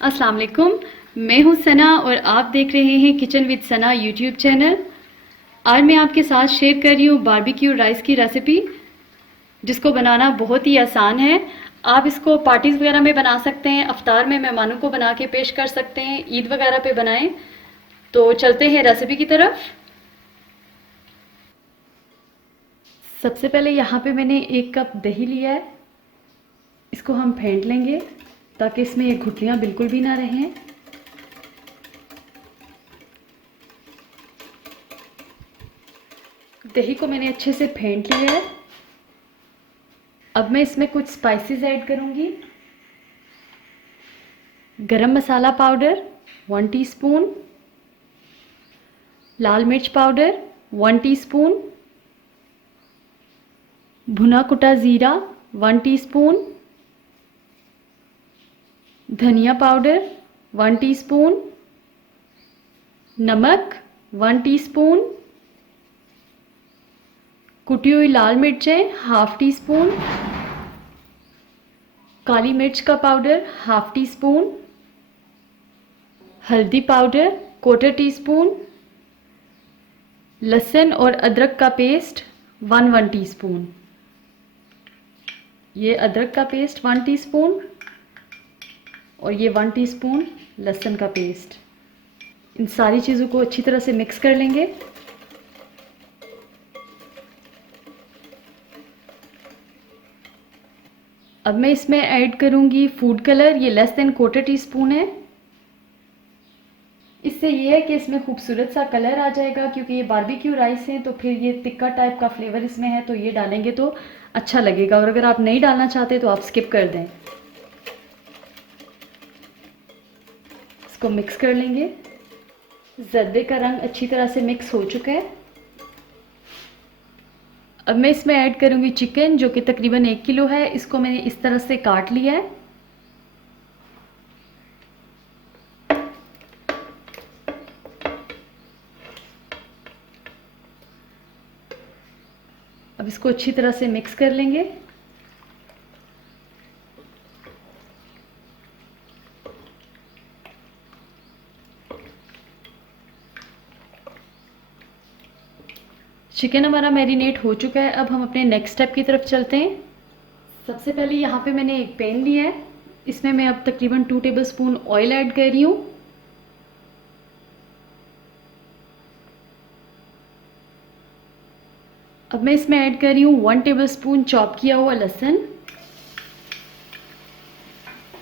अस्सलाम वालेकुम। मैं हूँ सना और आप देख रहे हैं kitchen with Sana YouTube channel. आज मैं आपके साथ शेयर कर रही हूँ बारबेक्यू राइस की रेसिपी, जिसको बनाना बहुत ही आसान है। आप इसको पार्टीज़ वगैरह में बना सकते हैं, अफ्तार में मेहमानों को बना के पेश कर सकते हैं, ईद वगैरह पे बनाएं। तो चलते हैं रेसिपी की तरफ। सबसे पहले यहाँ पे मैंने 1 कप दही लिया है। इसको हम फेंट लेंगे ताकि इसमें घुटलियाँ बिल्कुल भी ना रहें। दही को मैंने अच्छे से फेंट लिया है। अब मैं इसमें कुछ स्पाइसेस ऐड करूंगी। गरम मसाला पाउडर 1 टीस्पून, लाल मिर्च पाउडर 1 टीस्पून, भुना कुटा ज़ीरा 1 टीस्पून, धनिया पाउडर 1 टीस्पून, नमक 1 टीस्पून, कुटी हुई लाल मिर्चें ½ टीस्पून, काली मिर्च का पाउडर ½ टीस्पून, हल्दी पाउडर 1/4 टीस्पून, लहसुन और अदरक का पेस्ट 1 टीस्पून। ये अदरक का पेस्ट 1 टीस्पून और ये 1 टीस्पून लहसुन का पेस्ट। इन सारी चीज़ों को अच्छी तरह से मिक्स कर लेंगे। अब मैं इसमें ऐड करूंगी फूड कलर। ये लेस देन 1/4 टीस्पून है। इससे ये है कि इसमें खूबसूरत सा कलर आ जाएगा, क्योंकि ये बारबेक्यू राइस है तो फिर ये तिक्का टाइप का फ्लेवर इसमें है, तो ये डालेंगे तो अच्छा लगेगा। और अगर आप नहीं डालना चाहते तो आप स्किप कर दें। इसको मिक्स कर लेंगे। जर्दे का रंग अच्छी तरह से मिक्स हो चुका है। अब मैं इसमें ऐड करूंगी चिकन, जो कि तकरीबन 1 किलो है। इसको मैंने इस तरह से काट लिया है। अब इसको अच्छी तरह से मिक्स कर लेंगे। चिकन हमारा मैरिनेट हो चुका है। अब हम अपने नेक्स्ट स्टेप की तरफ चलते हैं। सबसे पहले यहाँ पे मैंने एक पैन लिया है। इसमें मैं अब तकरीबन 2 टेबलस्पून ऑयल ऐड कर रही हूँ। अब मैं इसमें ऐड कर रही हूँ 1 टेबलस्पून चॉप किया हुआ लहसुन।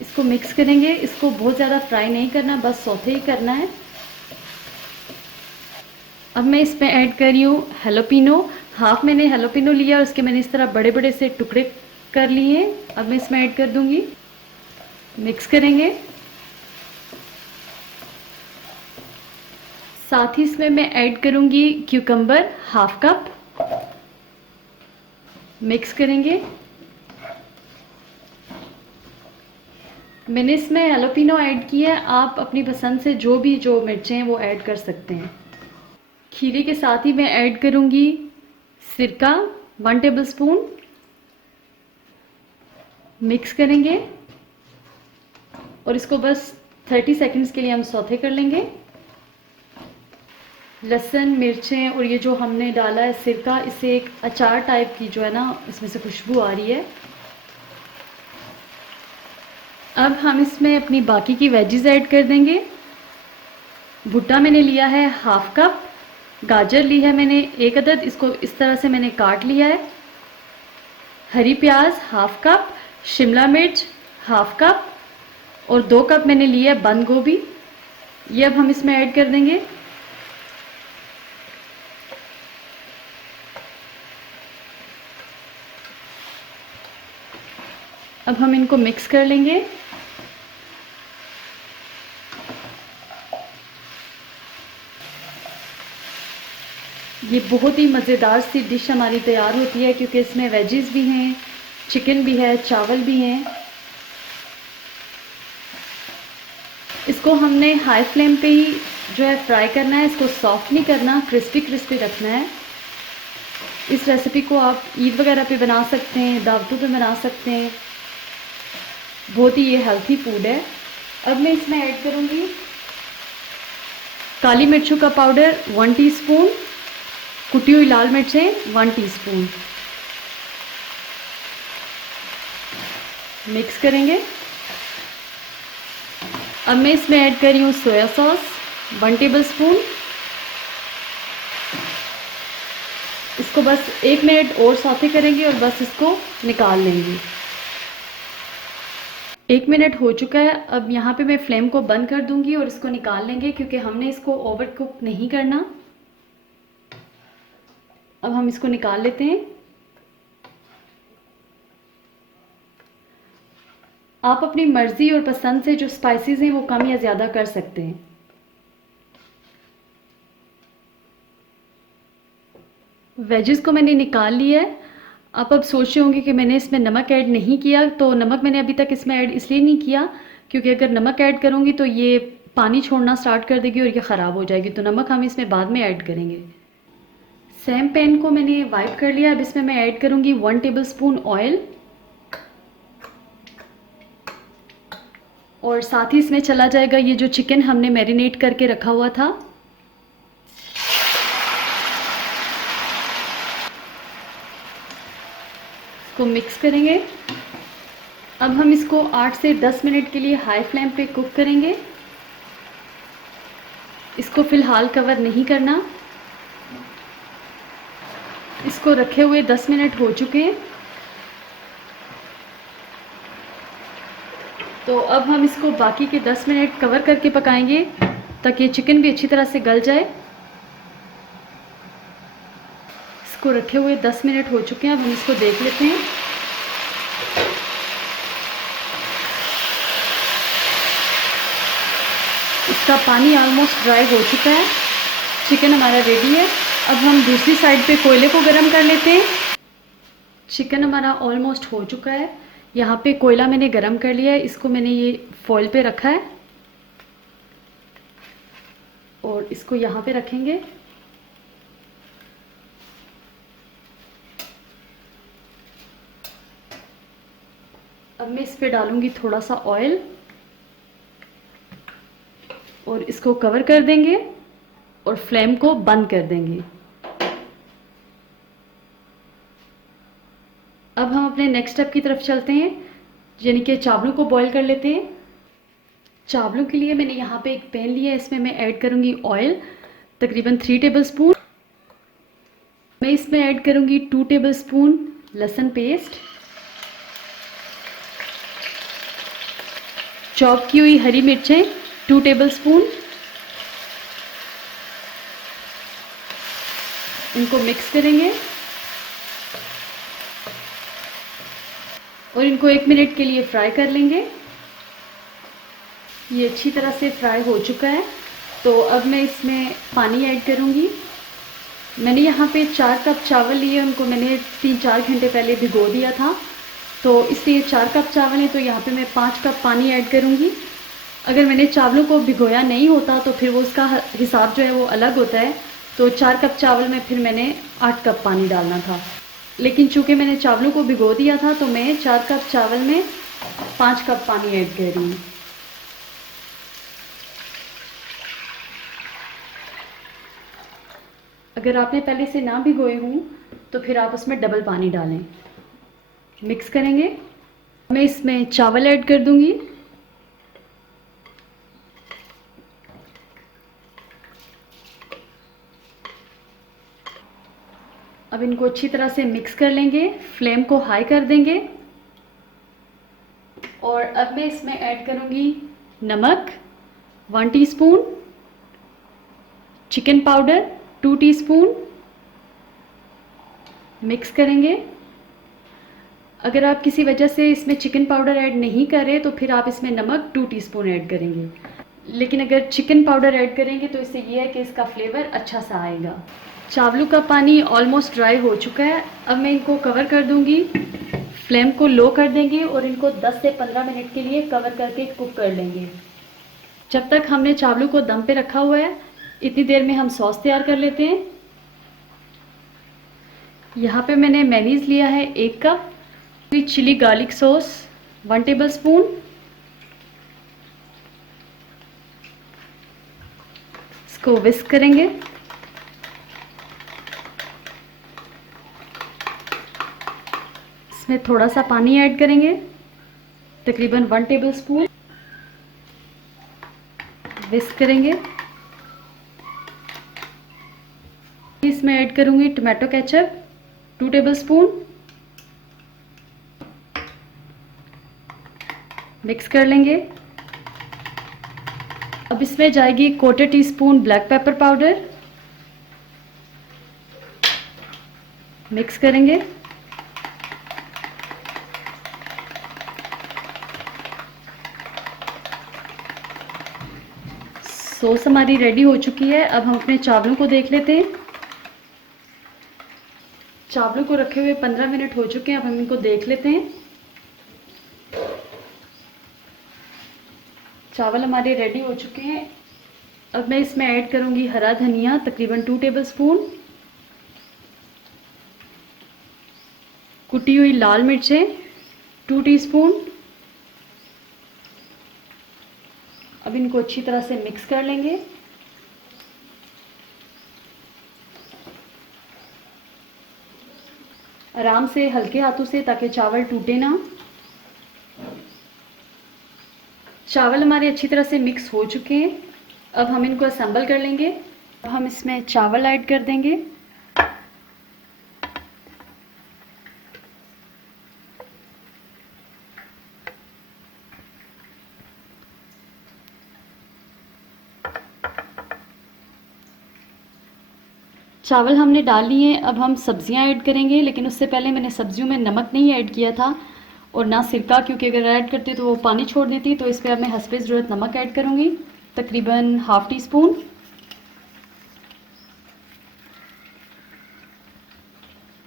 इसको मिक्स करेंगे। इसको बहुत ज़्यादा फ्राई नहीं करना, बस सौते ही करना है। अब मैं इसमें ऐड कर रही हूँ हेलोपिनो। हाफ मैंने हेलोपिनो लिया और उसके मैंने इस तरह बड़े बड़े से टुकड़े कर लिए हैं। अब मैं इसमें ऐड कर दूंगी। मिक्स करेंगे। साथ ही इसमें मैं ऐड करूंगी क्यूकम्बर ½ कप। मिक्स करेंगे। मैंने इसमें हेलोपिनो ऐड किया है। आप अपनी पसंद से जो मिर्चें हैं वो ऐड कर सकते हैं। खीरे के साथ ही मैं ऐड करूंगी सिरका 1 टेबलस्पून। मिक्स करेंगे और इसको बस 30 सेकंड्स के लिए हम सौते कर लेंगे। लहसुन, मिर्चें और ये जो हमने डाला है सिरका, इससे एक अचार टाइप की जो है ना, इसमें से खुशबू आ रही है। अब हम इसमें अपनी बाकी की वेजीज ऐड कर देंगे। भुट्टा मैंने लिया है ½ कप। गाजर ली है मैंने 1 अदद, इसको इस तरह से मैंने काट लिया है। हरी प्याज ½ कप, शिमला मिर्च ½ कप और 2 कप मैंने लिया है बंद गोभी। ये अब हम इसमें ऐड कर देंगे। अब हम इनको मिक्स कर लेंगे। ये बहुत ही मज़ेदार सी डिश हमारी तैयार होती है, क्योंकि इसमें वेजीज भी हैं, चिकन भी है, चावल भी हैं। इसको हमने हाई फ्लेम पे ही जो है फ्राई करना है। इसको सॉफ्ट नहीं करना, क्रिस्पी क्रिस्पी रखना है। इस रेसिपी को आप ईद वगैरह पे बना सकते हैं, दावतों पे बना सकते हैं। बहुत ही ये हेल्थी फूड है। अब मैं इसमें ऐड करूँगी काली मिर्चों का पाउडर 1 टीस्पून, कुटी हुई लाल मिर्चें 1 टीस्पून। मिक्स करेंगे। अब मैं इसमें ऐड कर रही हूँ सोया सॉस 1 टेबलस्पून। इसको बस 1 मिनट और सौते करेंगे और बस इसको निकाल लेंगे। 1 मिनट हो चुका है। अब यहाँ पे मैं फ्लेम को बंद कर दूंगी और इसको निकाल लेंगे क्योंकि हमने इसको ओवर कुक नहीं करना। अब हम इसको निकाल लेते हैं। आप अपनी मर्ज़ी और पसंद से जो स्पाइसेस हैं वो कम या ज़्यादा कर सकते हैं। वेजेस को मैंने निकाल लिया है। आप अब सोच रहे होंगे कि मैंने इसमें नमक ऐड नहीं किया, तो नमक मैंने अभी तक इसमें ऐड इसलिए नहीं किया क्योंकि अगर नमक ऐड करूँगी तो ये पानी छोड़ना स्टार्ट कर देगी और ये ख़राब हो जाएगी, तो नमक हम इसमें बाद में ऐड करेंगे। सेम पैन को मैंने वाइप कर लिया। अब इसमें मैं ऐड करूँगी 1 टेबलस्पून ऑयल और साथ ही इसमें चला जाएगा ये जो चिकन हमने मैरिनेट करके रखा हुआ था। इसको मिक्स करेंगे। अब हम इसको 8 से 10 मिनट के लिए हाई फ्लेम पे कुक करेंगे। इसको फ़िलहाल कवर नहीं करना। इसको रखे हुए 10 मिनट हो चुके हैं। तो अब हम इसको बाकी के 10 मिनट कवर करके पकाएंगे ताकि ये चिकन भी अच्छी तरह से गल जाए। इसको रखे हुए 10 मिनट हो चुके हैं। अब हम इसको देख लेते हैं। इसका पानी ऑलमोस्ट ड्राई हो चुका है। चिकन हमारा रेडी है। अब हम दूसरी साइड पे कोयले को गर्म कर लेते हैं। चिकन हमारा ऑलमोस्ट हो चुका है। यहाँ पे कोयला मैंने गरम कर लिया है। इसको मैंने ये फॉइल पे रखा है और इसको यहाँ पे रखेंगे। अब मैं इस पे डालूंगी थोड़ा सा ऑयल और इसको कवर कर देंगे और फ्लेम को बंद कर देंगे। अब हम अपने नेक्स्ट स्टेप की तरफ चलते हैं, यानी कि चावलों को बॉईल कर लेते हैं। चावलों के लिए मैंने यहाँ पे एक पैन लिया है। इसमें मैं ऐड करूँगी ऑयल तकरीबन 3 टेबलस्पून। मैं इसमें ऐड करूँगी 2 टेबलस्पून लहसुन पेस्ट, चॉप की हुई हरी मिर्चें 2 टेबलस्पून। इनको मिक्स करेंगे और इनको 1 मिनट के लिए फ्राई कर लेंगे। ये अच्छी तरह से फ्राई हो चुका है। तो अब मैं इसमें पानी ऐड करूँगी। मैंने यहाँ पे 4 कप चावल लिए, उनको मैंने 3-4 घंटे पहले भिगो दिया था, तो इसलिए 4 कप चावल है तो यहाँ पे मैं 5 कप पानी ऐड करूँगी। अगर मैंने चावलों को भिगोया नहीं होता तो फिर वो उसका हिसाब जो है वो अलग होता है। तो 4 कप चावल में फिर मैंने 8 कप पानी डालना था, लेकिन चूँकि मैंने चावलों को भिगो दिया था तो मैं 4 कप चावल में 5 कप पानी ऐड कर रही हूँ। अगर आपने पहले से ना भिगोए हों तो फिर आप उसमें डबल पानी डालें। मिक्स करेंगे। मैं इसमें चावल ऐड कर दूंगी। अब इनको अच्छी तरह से मिक्स कर लेंगे। फ्लेम को हाई कर देंगे और अब मैं इसमें ऐड करूंगी नमक 1 teaspoon, chicken powder 2 teaspoon. Mix करेंगे। अगर आप किसी वजह से इसमें चिकन पाउडर ऐड नहीं कर रहे तो फिर आप इसमें नमक 2 टीस्पून ऐड करेंगे, लेकिन अगर चिकन पाउडर ऐड करेंगे तो इससे ये है कि इसका फ्लेवर अच्छा सा आएगा। चावलों का पानी ऑलमोस्ट ड्राई हो चुका है। अब मैं इनको कवर कर दूंगी। फ्लेम को लो कर देंगे और इनको 10 से 15 मिनट के लिए कवर करके कुक कर लेंगे। जब तक हमने चावलों को दम पे रखा हुआ है इतनी देर में हम सॉस तैयार कर लेते हैं। यहाँ पे मैंने मेयोनीज लिया है 1 कप, चिली गार्लिक सॉस 1 टेबलस्पून, इसको विस्क करेंगे। इसमें थोड़ा सा पानी ऐड करेंगे, तकरीबन 1 टेबलस्पून। विस्क करेंगे। इसमें ऐड करूंगी टमाटो केचप 2 टेबलस्पून। मिक्स कर लेंगे। अब इसमें जाएगी 1/4 teaspoon black pepper powder. Mix करेंगे। सॉस हमारी रेडी हो चुकी है। अब हम अपने चावलों को देख लेते हैं। चावलों को रखे हुए 15 मिनट हो चुके हैं। अब हम इनको देख लेते हैं। चावल हमारे रेडी हो चुके हैं। अब मैं इसमें ऐड करूंगी हरा धनिया तकरीबन 2 टेबलस्पून, कुटी हुई लाल मिर्चें 2 टीस्पून। अब इनको अच्छी तरह से मिक्स कर लेंगे। आराम से हल्के हाथों से, ताकि चावल टूटे ना। चावल हमारे अच्छी तरह से मिक्स हो चुके हैं। अब हम इनको असेंबल कर लेंगे। अब हम इसमें चावल ऐड कर देंगे। चावल हमने डाल लिए हैं। अब हम सब्जियां ऐड करेंगे, लेकिन उससे पहले मैंने सब्जियों में नमक नहीं ऐड किया था और ना सिरका, क्योंकि अगर ऐड करती तो वो पानी छोड़ देती। तो इस पर अब मैं हस्बे ज़रूरत नमक ऐड करूँगी, तकरीबन ½ टीस्पून।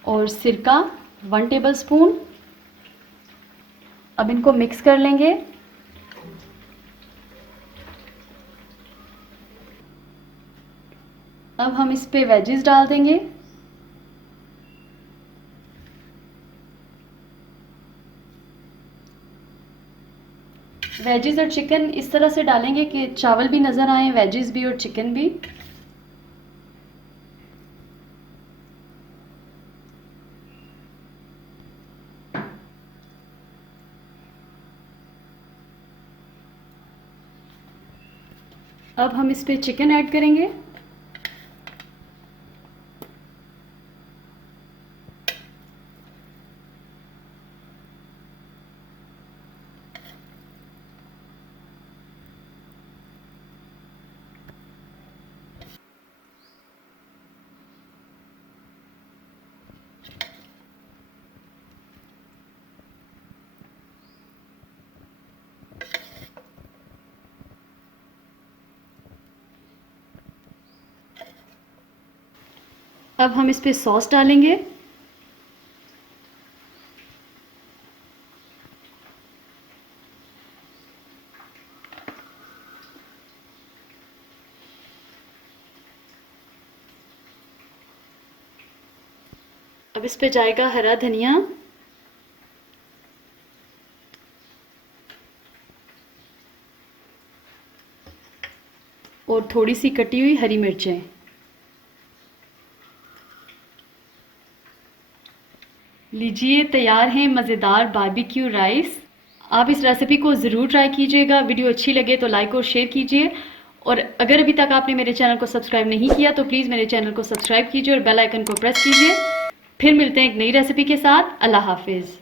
और सिरका 1 टेबलस्पून। अब इनको मिक्स कर लेंगे। अब हम इस पे वेजेस डाल देंगे। वेजेस और चिकन इस तरह से डालेंगे कि चावल भी नज़र आए, वेजेस भी और चिकन भी। अब हम इस पे चिकन ऐड करेंगे। अब हम इस पे सॉस डालेंगे। अब इस पे जाएगा हरा धनिया। और थोड़ी सी कटी हुई हरी मिर्चें। लीजिए, तैयार हैं मज़ेदार बारबेक्यू राइस। आप इस रेसिपी को ज़रूर ट्राई कीजिएगा। वीडियो अच्छी लगे तो लाइक और शेयर कीजिए। और अगर अभी तक आपने मेरे चैनल को सब्सक्राइब नहीं किया तो प्लीज़ मेरे चैनल को सब्सक्राइब कीजिए और बेल आइकन को प्रेस कीजिए। फिर मिलते हैं एक नई रेसिपी के साथ। अल्लाह हाफिज़।